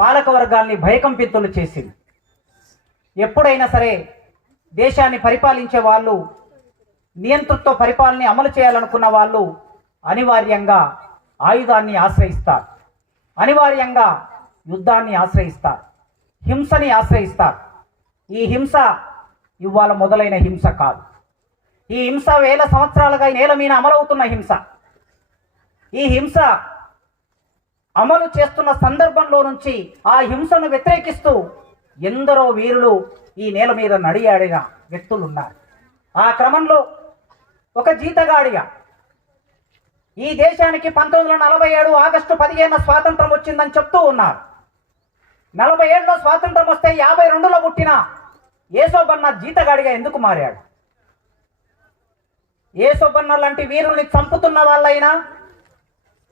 పాలక వర్గాల్ని భయకంపితులు చేసింది. ఎప్పుడైనా సరే దేశాన్ని పరిపాలించే వాళ్ళు, నియంతృత్వ పరిపాలన అమలు చేయాలనుకున్న వాళ్ళు అనివార్యంగా ఆయుధాన్ని ఆశ్రయిస్తారు, అనివార్యంగా యుద్ధాన్ని ఆశ్రయిస్తారు, హింసని ఆశ్రయిస్తారు. ఈ హింస ఇవాళ మొదలైన హింస కాదు. ఈ హింస వేల సంవత్సరాలుగా నేల మీద అమలవుతున్న హింస. ఈ హింస అమలు చేస్తున్న సందర్భంలో నుంచి ఆ హింసను వ్యతిరేకిస్తూ ఎందరో వీరులు ఈ నేల మీద నడియాడిన వ్యక్తులు ఉన్నారు. ఆ క్రమంలో ఒక జీతగాడిగా ఈ దేశానికి 1947 ఆగస్టు 15 స్వాతంత్రం వచ్చిందని చెప్తూ ఉన్నారు. 47లో స్వాతంత్రం వస్తే 52లో పుట్టిన యేసోబన్న జీతగాడిగా ఎందుకు మారాడు? యేసోబన్న లాంటి వీరుల్ని చంపుతున్న వాళ్ళైనా,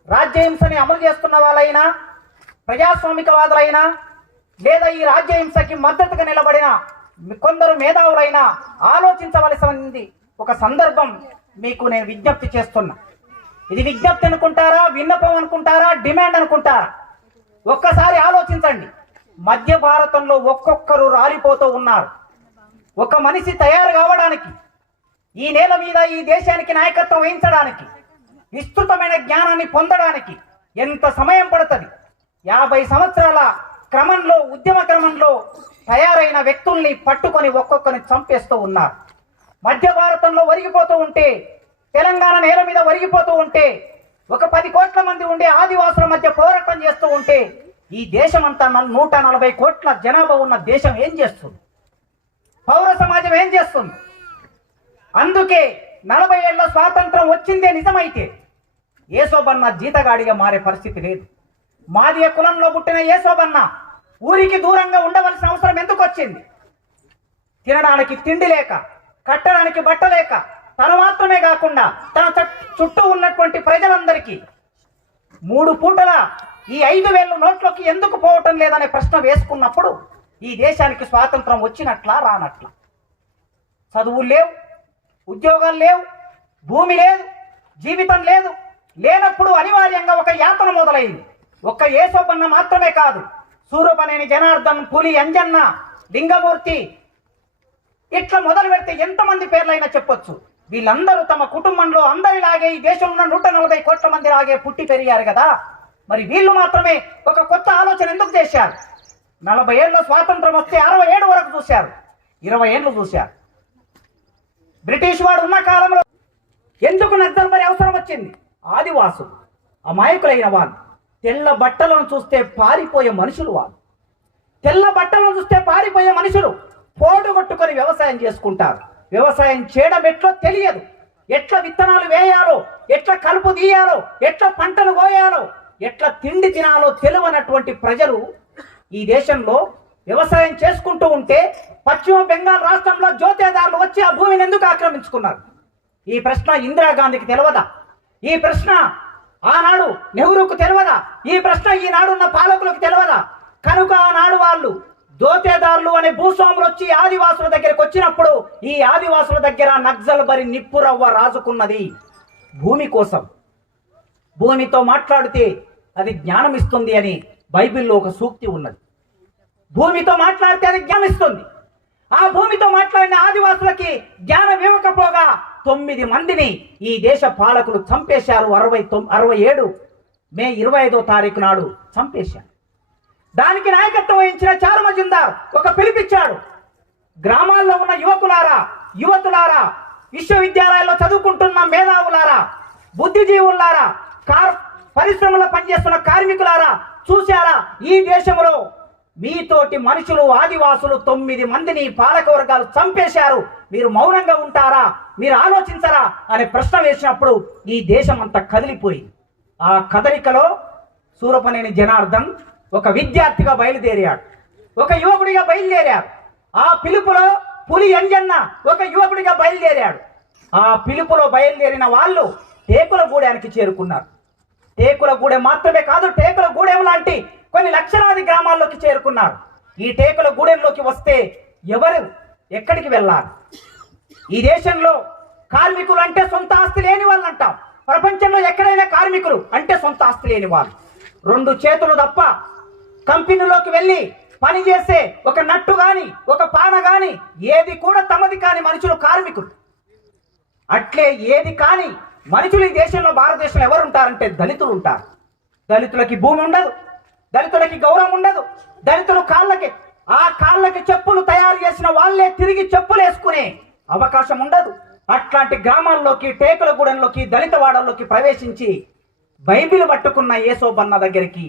రాజ్యహింసని అమలు చేస్తున్న వాళ్ళైనా, ప్రజాస్వామికవాదులైనా, లేదా ఈ రాజ్యహింసకి మద్దతుగా నిలబడిన కొందరు మేధావులైనా ఆలోచించవలసింది ఒక సందర్భం మీకు నేను విజ్ఞప్తి చేస్తున్నా. ఇది విజ్ఞప్తి అనుకుంటారా, విన్నపం అనుకుంటారా, డిమాండ్ అనుకుంటారా? ఒక్కసారి ఆలోచించండి. మధ్య భారతంలో ఒక్కొక్కరు రాలిపోతూ ఉన్నారు. ఒక మనిషి తయారు కావడానికి, ఈ నేల మీద ఈ దేశానికి నాయకత్వం వహించడానికి, విస్తృతమైన జ్ఞానాన్ని పొందడానికి ఎంత సమయం పడుతుంది? 50 సంవత్సరాల క్రమంలో, ఉద్యమ క్రమంలో తయారైన వ్యక్తుల్ని పట్టుకొని ఒక్కొక్కరిని చంపేస్తూ ఉన్నారు. మధ్య భారతంలో ఒరిగిపోతూ ఉంటే, తెలంగాణ నేల మీద ఒరిగిపోతూ ఉంటే, ఒక 10 కోట్ల మంది ఉండే ఆదివాసుల మధ్య పోరాటం చేస్తూ ఉంటే, ఈ దేశమంతా 140 కోట్ల జనాభా ఉన్న దేశం ఏం చేస్తుంది? పౌర సమాజం ఏం చేస్తుంది? అందుకే 40 ఏళ్ల స్వాతంత్రం వచ్చిందే నిజమైతే యేసోబన్న జీతగాడిగా మారే పరిస్థితి లేదు. మాదియ కులంలో పుట్టిన యేసోబన్న ఊరికి దూరంగా ఉండవలసిన అవసరం ఎందుకు వచ్చింది? తినడానికి తిండి లేక, కట్టడానికి బట్ట లేక, తను మాత్రమే కాకుండా తన చుట్టూ ఉన్నటువంటి ప్రజలందరికీ 3 పూటల ఈ 5,000 నోట్లోకి ఎందుకు పోవటం లేదనే ప్రశ్న వేసుకున్నప్పుడు ఈ దేశానికి స్వాతంత్రం వచ్చినట్లా రానట్లా? చదువులు లేవు, ఉద్యోగాలు లేవు, భూమి లేదు, జీవితం లేదు. లేనప్పుడు అనివార్యంగా ఒక యాతన మొదలైంది. ఒక్క యేసోబన్న మాత్రమే కాదు, సూరపనేని జనార్దన్, పులి అంజన్న, లింగమూర్తి, ఇట్లా మొదలు పెడితే ఎంతమంది పేర్లైనా చెప్పొచ్చు. వీళ్ళందరూ తమ కుటుంబంలో అందరిలాగే ఈ దేశంలో 140 కోట్ల మంది లాగే పుట్టి పెరిగారు కదా. మరి వీళ్ళు మాత్రమే ఒక కొత్త ఆలోచన ఎందుకు చేశారు? 40 ఏళ్ళ స్వాతంత్రం వస్తే 67 వరకు చూశారు, 20 ఏళ్ళు చూశారు. బ్రిటిష్ వాడు ఉన్న కాలంలో ఎందుకు నక్సల్బరీ అవసరం వచ్చింది? ఆదివాసులు అమాయకులైన వాళ్ళు, తెల్ల బట్టలను చూస్తే పారిపోయే మనుషులు, వాళ్ళు తెల్ల బట్టలను చూస్తే పారిపోయే మనుషులు పోటు కొట్టుకొని వ్యవసాయం చేసుకుంటారు. వ్యవసాయం చేయడం ఎట్లో తెలియదు, ఎట్లా విత్తనాలు వేయాలో, ఎట్లా కలుపు తీయాలో, ఎట్లా పంటలు కోయాలో, ఎట్లా తిండి తినాలో తెలియనటువంటి ప్రజలు ఈ దేశంలో వ్యవసాయం చేసుకుంటూ ఉంటే పశ్చిమ బెంగాల్ రాష్ట్రంలో జోతేదారులు వచ్చి ఆ భూమిని ఎందుకు ఆక్రమించుకున్నారు? ఈ ప్రశ్న ఇందిరాగాంధీకి తెలియదా? ఈ ప్రశ్న ఆనాడు నెహ్రూకు తెలియదా? ఈ ప్రశ్న ఈనాడున్న పాలకులకు తెలియదా? కనుక ఆనాడు వాళ్ళు దోతేదారులు అనే భూస్వాములు వచ్చి ఆదివాసుల దగ్గరికి వచ్చినప్పుడు ఈ ఆదివాసుల దగ్గర నక్సల్బరీ నిప్పురవ్వ రాజుకున్నది భూమి కోసం. భూమితో మాట్లాడితే అది జ్ఞానం ఇస్తుంది అని బైబిల్లో ఒక సూక్తి ఉన్నది. భూమితో మాట్లాడితే అది జ్ఞానం ఇస్తుంది. ఆ భూమితో మాట్లాడిన ఆదివాసులకి జ్ఞానం ఇవ్వకపోగా 9 మందిని ఈ దేశ పాలకులు చంపేశారు. 67 మే 25వ తారీఖు నాడు చంపేశారు. దానికి నాయకత్వం వహించిన చారు మజుందార్ ఒక పిలిపిచ్చాడు. గ్రామాల్లో ఉన్న యువతులారా, విశ్వవిద్యాలయాల్లో చదువుకుంటున్న మేధావులారా, బుద్ధిజీవులారా, పరిశ్రమలో పనిచేస్తున్న కార్మికులారా, చూశారా ఈ దేశంలో మీతోటి మనుషులు ఆదివాసులు 9 మందిని పాలక వర్గాలు చంపేశారు, మీరు మౌనంగా ఉంటారా? మీరు ఆలోచించరా అనే ప్రశ్న వేసినప్పుడు ఈ దేశం అంతా కదిలిపోయింది. ఆ కదలికలో సూరపనేని జనార్దన్ ఒక విద్యార్థిగా బయలుదేరాడు, ఒక యువకుడిగా బయలుదేరాడు. ఆ పిలుపులో పులి అంజన్న ఒక యువకుడిగా బయలుదేరాడు. ఆ పిలుపులో బయలుదేరిన వాళ్ళు టేకులగూడెనికి చేరుకున్నారు. టేకులగూడెం మాత్రమే కాదు, టేకులగూడెం లాంటి కొన్ని లక్షలాది గ్రామాల్లోకి చేరుకున్నారు. ఈ టేకులగూడెంలోకి వస్తే ఎవరు ఎక్కడికి వెళ్ళాలి? ఈ దేశంలో కార్మికులు అంటే సొంత ఆస్తి లేని వాళ్ళు అంటాం. ప్రపంచంలో ఎక్కడైనా కార్మికులు అంటే సొంత ఆస్తి లేని వాళ్ళు. 2 చేతులు తప్ప కంపెనీలోకి వెళ్ళి పని చేసే ఒక నట్టు గాని ఒక పాన గాని ఏది కూడా తమది కాని మనుషులు కార్మికులు. అట్లే ఏది కాని మనుషులు ఈ దేశంలో భారతదేశంలో ఎవరు ఉంటారంటే దళితులు ఉంటారు. దళితులకి భూమి ఉండదు, దళితులకి గౌరవం ఉండదు. దళితులు కాళ్ళకి చెప్పులు తయారు చేసిన వాళ్ళే తిరిగి చెప్పులు వేసుకునే అవకాశం ఉండదు. అట్లాంటి గ్రామాల్లోకి టేకులగూడెంలోకి దళిత వాడల్లోకి ప్రవేశించి బైబిల్ పట్టుకున్న యేసోబన్న దగ్గరికి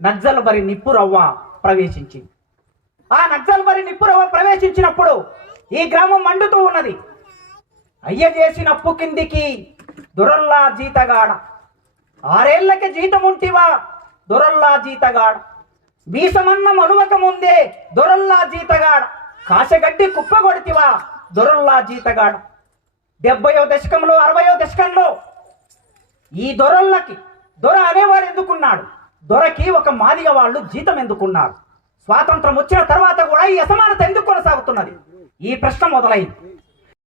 నక్సల్బరి నిప్పురవ్వ ప్రవేశించింది. ఆ నక్సల్బరి నిప్పురవ్వ ప్రవేశించినప్పుడు ఈ గ్రామం మండుతూ ఉన్నది. అయ్య చేసిన అప్పు కిందికి దొరల్లా జీతగాడ, 6 ఏళ్లకి జీతం ఉంటివా దొరల్లా జీతగాడ, మీసమన్న మనువక ముందే దొరల్లా జీతగాడ, కాశగడ్డి కుప్ప కొడితివా దొరల్లా జీతగాడ. 70వ దశకంలో 60వ దశకంలో ఈ దొర అనేవాడు ఎందుకున్నాడు? దొరకి ఒక మాదిగ వాళ్ళు జీతం ఎందుకున్నారు? స్వాతంత్రం వచ్చిన తర్వాత కూడా ఈ అసమానత ఎందుకు కొనసాగుతున్నది? ఈ ప్రశ్న మొదలైంది.